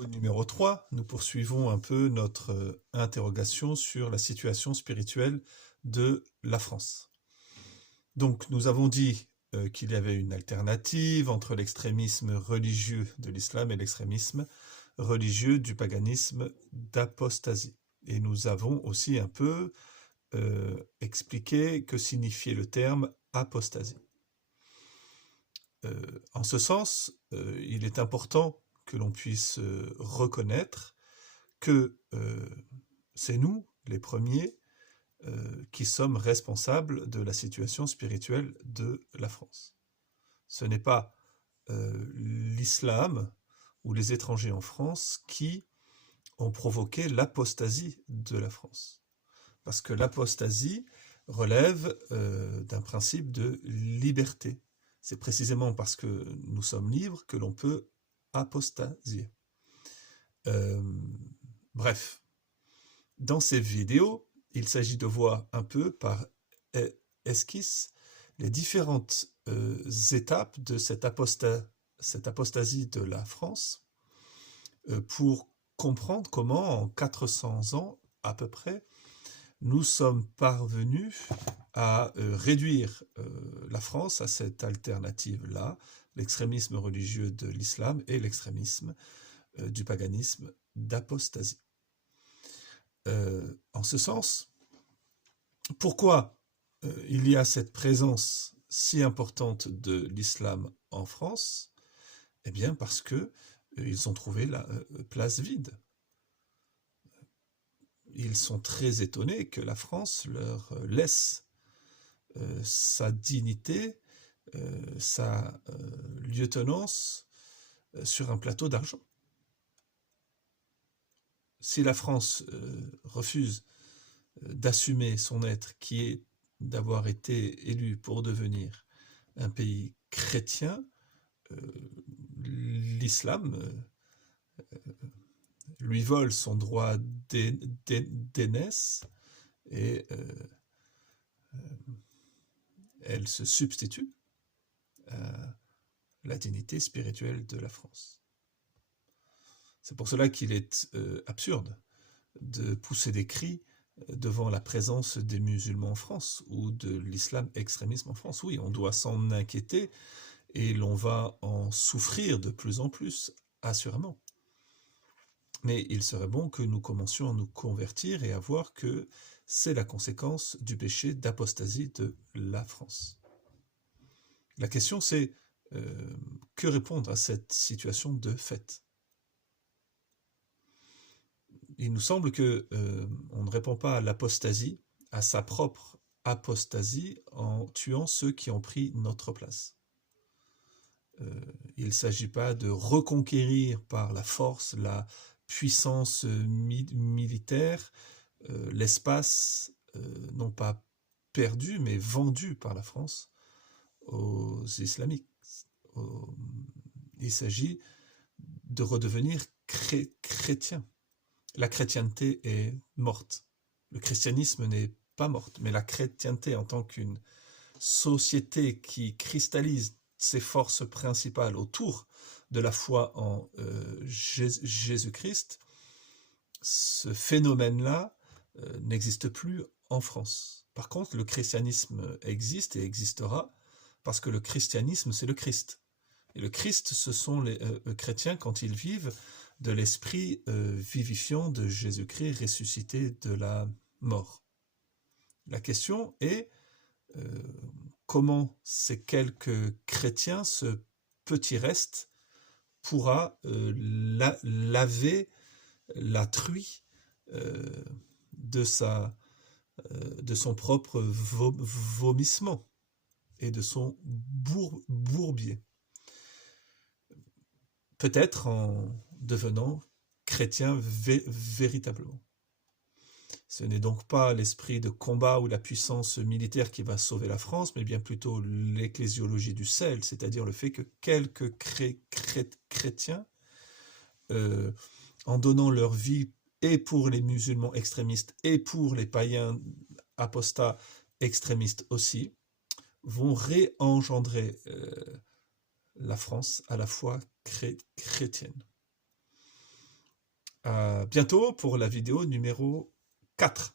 Au numéro 3, nous poursuivons un peu notre interrogation sur la situation spirituelle de la France. Donc, nous avons dit qu'il y avait une alternative entre l'extrémisme religieux de l'islam et l'extrémisme religieux du paganisme d'apostasie. Et nous avons aussi un peu expliqué que signifiait le terme apostasie. En ce sens, il est important que l'on puisse reconnaître que c'est nous, les premiers, qui sommes responsables de la situation spirituelle de la France. Ce n'est pas l'islam ou les étrangers en France qui ont provoqué l'apostasie de la France. Parce que l'apostasie relève d'un principe de liberté. C'est précisément parce que nous sommes libres que l'on peut apostasier. Bref, dans ces vidéos, il s'agit de voir un peu par esquisse les différentes étapes de cette apostasie de la France pour comprendre comment en 400 ans à peu près nous sommes parvenus à réduire la France à cette alternative-là, l'extrémisme religieux de l'islam et l'extrémisme du paganisme d'apostasie. En ce sens, pourquoi il y a cette présence si importante de l'islam en France? Eh bien parce que ils ont trouvé la place vide. Ils sont très étonnés que la France leur laisse sa dignité, sa lieutenance sur un plateau d'argent. Si la France refuse d'assumer son être, qui est d'avoir été élu pour devenir un pays chrétien, l'islam lui vole son droit d'aînesse et elle se substitue à la dignité spirituelle de la France. C'est pour cela qu'il est absurde de pousser des cris devant la présence des musulmans en France ou de l'islam extrémisme en France. Oui, on doit s'en inquiéter et l'on va en souffrir de plus en plus, assurément. Mais il serait bon que nous commencions à nous convertir et à voir que c'est la conséquence du péché d'apostasie de la France. La question c'est que répondre à cette situation de fait? Il nous semble que on ne répond pas à l'apostasie, à sa propre apostasie, en tuant ceux qui ont pris notre place. Il ne s'agit pas de reconquérir par la force, la puissance militaire, l'espace, non pas perdu, mais vendu par la France aux islamiques. Il s'agit de redevenir chrétien. La chrétienté est morte. Le christianisme n'est pas morte, mais la chrétienté en tant qu'une société qui cristallise ses forces principales autour de la foi en Jésus-Christ, ce phénomène-là n'existe plus en France. Par contre, le christianisme existe et existera parce que le christianisme, c'est le Christ. Et le Christ, ce sont les chrétiens quand ils vivent de l'esprit vivifiant de Jésus-Christ ressuscité de la mort. La question est comment ces quelques chrétiens, ce petit reste, pourra laver la truie de son propre vomissement et de son bourbier. Peut-être en devenant chrétien véritablement. Ce n'est donc pas l'esprit de combat ou la puissance militaire qui va sauver la France, mais bien plutôt l'ecclésiologie du sel, c'est-à-dire le fait que quelques chrétiens, en donnant leur vie et pour les musulmans extrémistes et pour les païens apostats extrémistes aussi, vont réengendrer la France à la fois chrétienne. À bientôt pour la vidéo numéro 4.